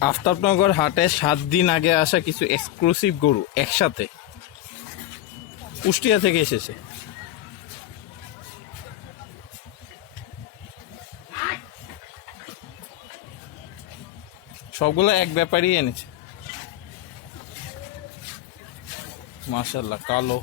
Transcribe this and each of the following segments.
আফতাবনগর হাটে সাত দিন আগে আসা কিছু এক্সক্লুসিভ গরু একসাথে। কুষ্টিয়া থেকে এসেছে। সবগুলো এক ব্যাপারই এনেছে। মাশাল্লাহ কালো।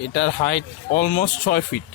এটার হাইট অলমোস্ট ছয় ফিট